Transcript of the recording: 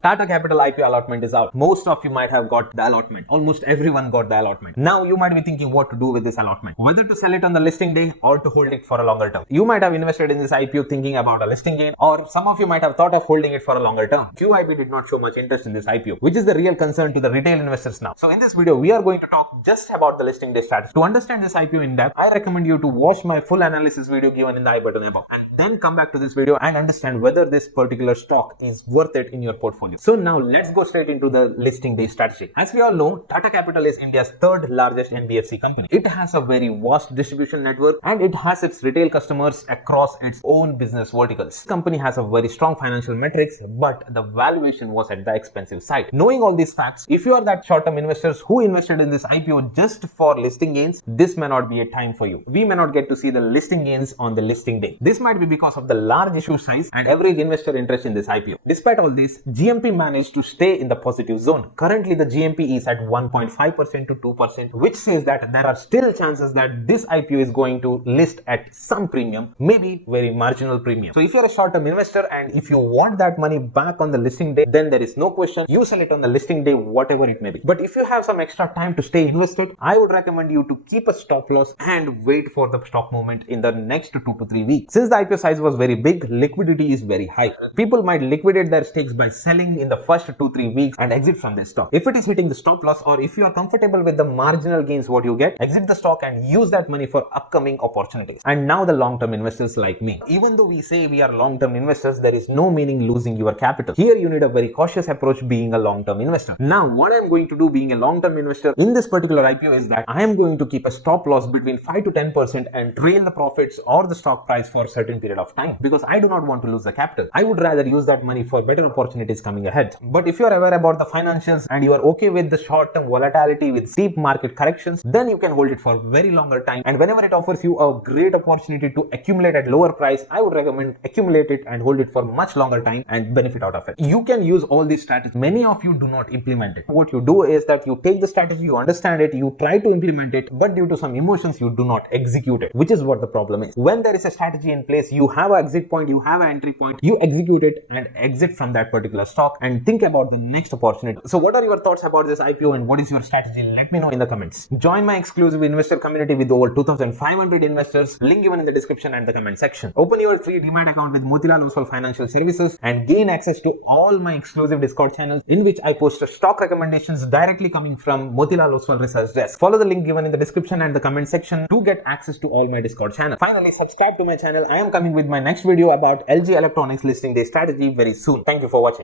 Tata Capital IPO allotment is out. Most of you might have got the allotment. Almost everyone got the allotment. Now you might be thinking what to do with this allotment. Whether to sell it on the listing day or to hold it for a longer term. You might have invested in this IPO thinking about a listing gain, or some of you might have thought of holding it for a longer term. QIB did not show much interest in this IPO, which is the real concern to the retail investors now. So in this video, we are going to talk just about the listing day strategy. To understand this IPO in depth, I recommend you to watch my full analysis video given in the I button above, and then come back to this video and understand whether this particular stock is worth it in your portfolio. So now let's go straight into the listing day strategy. As we all know, Tata Capital is India's third largest NBFC company. It has a very vast distribution network and it has its retail customers across its own business verticals. This company has a very strong financial metrics, but the valuation was at the expensive side. Knowing all these facts, if you are that short-term investors who invested in this IPO just for listing gains, this may not be a time for you. We may not get to see the listing gains on the listing day. This might be because of the large issue size and average investor interest in this IPO. Despite all this, GMP managed to stay in the positive zone. Currently, the GMP is at 1.5% to 2%, which says that there are still chances that this IPO is going to list at some premium, maybe very marginal premium. So if you're a short-term investor and if you want that money back on the listing day, then there is no question, you sell it on the listing day, whatever it may be. But if you have some extra time to stay invested, I would recommend you to keep a stop loss and wait for the stock movement in the next 2 to 3 weeks. Since the IPO size was very big, liquidity is very high. People might liquidate their stakes by selling in the first 2-3 weeks and exit from this stock. If it is hitting the stop loss, or if you are comfortable with the marginal gains what you get, exit the stock and use that money for upcoming opportunities. And now the long-term investors like me. Even though we say we are long-term investors, there is no meaning losing your capital. Here you need a very cautious approach being a long-term investor. Now what I am going to do being a long-term investor in this particular IPO is that I am going to keep a stop loss between 5 to 10% and trail the profits or the stock price for a certain period of time, because I do not want to lose the capital. I would rather use that money for better opportunities coming ahead. But if you are aware about the financials and you are okay with the short-term volatility with steep market corrections, then you can hold it for a very longer time, and whenever it offers you a great opportunity to accumulate at lower price, I would recommend accumulate it and hold it for much longer time and benefit out of it. You can use all these strategies. Many of you do not implement it. What you do is that you take the strategy, you understand it, you try to implement it, but due to some emotions you do not execute it, which is what the problem is. When there is a strategy in place, you have an exit point, you have an entry point, you execute it and exit from that particular stock and think about the next opportunity. So what are your thoughts about this IPO and what is your strategy? Let me know in the comments. Join my exclusive investor community with over 2,500 investors. Link given in the description and the comment section. Open your free Demat account with Motilal Oswal Financial Services and gain access to all my exclusive Discord channels in which I post stock recommendations directly coming from Motilal Oswal Research Desk. Follow the link given in the description and the comment section to get access to all my Discord channels. Finally, subscribe to my channel. I am coming with my next video about LG Electronics listing day strategy very soon. Thank you for watching.